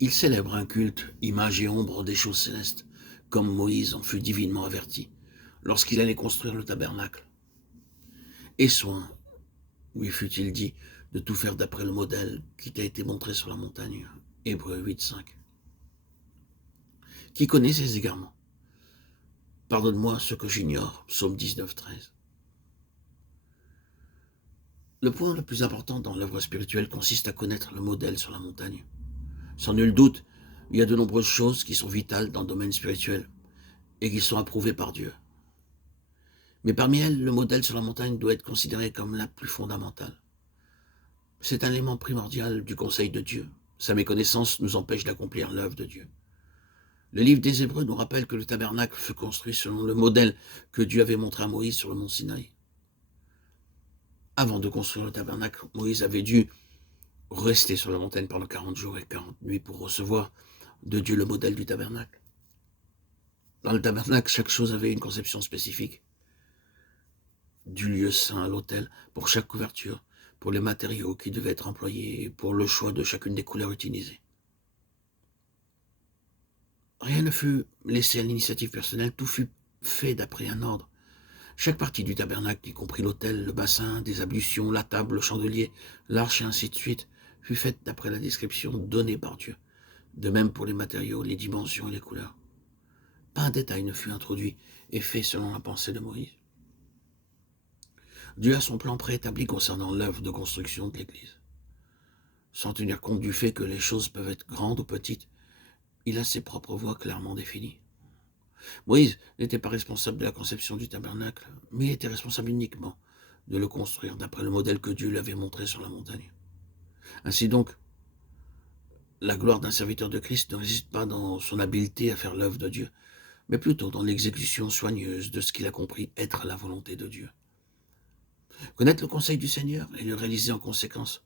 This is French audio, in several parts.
Il célèbre un culte, image et ombre des choses célestes, comme Moïse en fut divinement averti, lorsqu'il allait construire le tabernacle. Et soin, lui fut-il dit, de tout faire d'après le modèle qui t'a été montré sur la montagne. Hébreux 8.5. Qui connaît ses égarements? Pardonne-moi ce que j'ignore. Psaume 19.13. Le point le plus important dans l'œuvre spirituelle consiste à connaître le modèle sur la montagne. Sans nul doute, il y a de nombreuses choses qui sont vitales dans le domaine spirituel et qui sont approuvées par Dieu. Mais parmi elles, le modèle sur la montagne doit être considéré comme la plus fondamentale. C'est un élément primordial du conseil de Dieu. Sa méconnaissance nous empêche d'accomplir l'œuvre de Dieu. Le livre des Hébreux nous rappelle que le tabernacle fut construit selon le modèle que Dieu avait montré à Moïse sur le mont Sinaï. Avant de construire le tabernacle, Moïse avait dû rester sur la montagne pendant 40 jours et 40 nuits pour recevoir de Dieu le modèle du tabernacle. Dans le tabernacle, chaque chose avait une conception spécifique. Du lieu saint à l'autel, pour chaque couverture, pour les matériaux qui devaient être employés et pour le choix de chacune des couleurs utilisées. Rien ne fut laissé à l'initiative personnelle, tout fut fait d'après un ordre. Chaque partie du tabernacle, y compris l'autel, le bassin, des ablutions, la table, le chandelier, l'arche et ainsi de suite, fut faite d'après la description donnée par Dieu. De même pour les matériaux, les dimensions et les couleurs. Pas un détail ne fut introduit et fait selon la pensée de Moïse. Dieu a son plan préétabli concernant l'œuvre de construction de l'Église. Sans tenir compte du fait que les choses peuvent être grandes ou petites, il a ses propres voies clairement définies. Moïse n'était pas responsable de la conception du tabernacle, mais il était responsable uniquement de le construire d'après le modèle que Dieu lui avait montré sur la montagne. Ainsi donc, la gloire d'un serviteur de Christ ne réside pas dans son habileté à faire l'œuvre de Dieu, mais plutôt dans l'exécution soigneuse de ce qu'il a compris être la volonté de Dieu. Connaître le conseil du Seigneur et le réaliser en conséquence,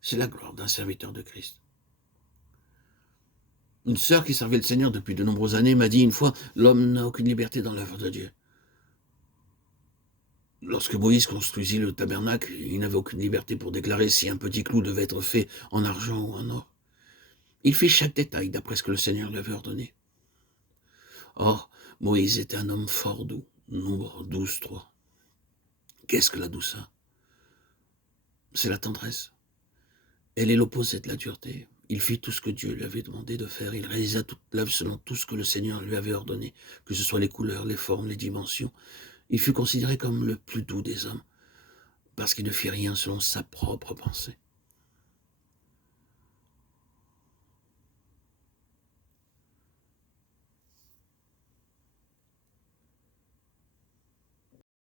c'est la gloire d'un serviteur de Christ. Une sœur qui servait le Seigneur depuis de nombreuses années m'a dit une fois, l'homme n'a aucune liberté dans l'œuvre de Dieu. Lorsque Moïse construisit le tabernacle, il n'avait aucune liberté pour déclarer si un petit clou devait être fait en argent ou en or. Il fit chaque détail d'après ce que le Seigneur lui avait ordonné. Or, Moïse était un homme fort doux, Nombre 12.3. Qu'est-ce que la douceur? C'est la tendresse. Elle est l'opposé de la dureté. Il fit tout ce que Dieu lui avait demandé de faire. Il réalisa toute l'œuvre selon tout ce que le Seigneur lui avait ordonné, que ce soit les couleurs, les formes, les dimensions. Il fut considéré comme le plus doux des hommes, parce qu'il ne fit rien selon sa propre pensée.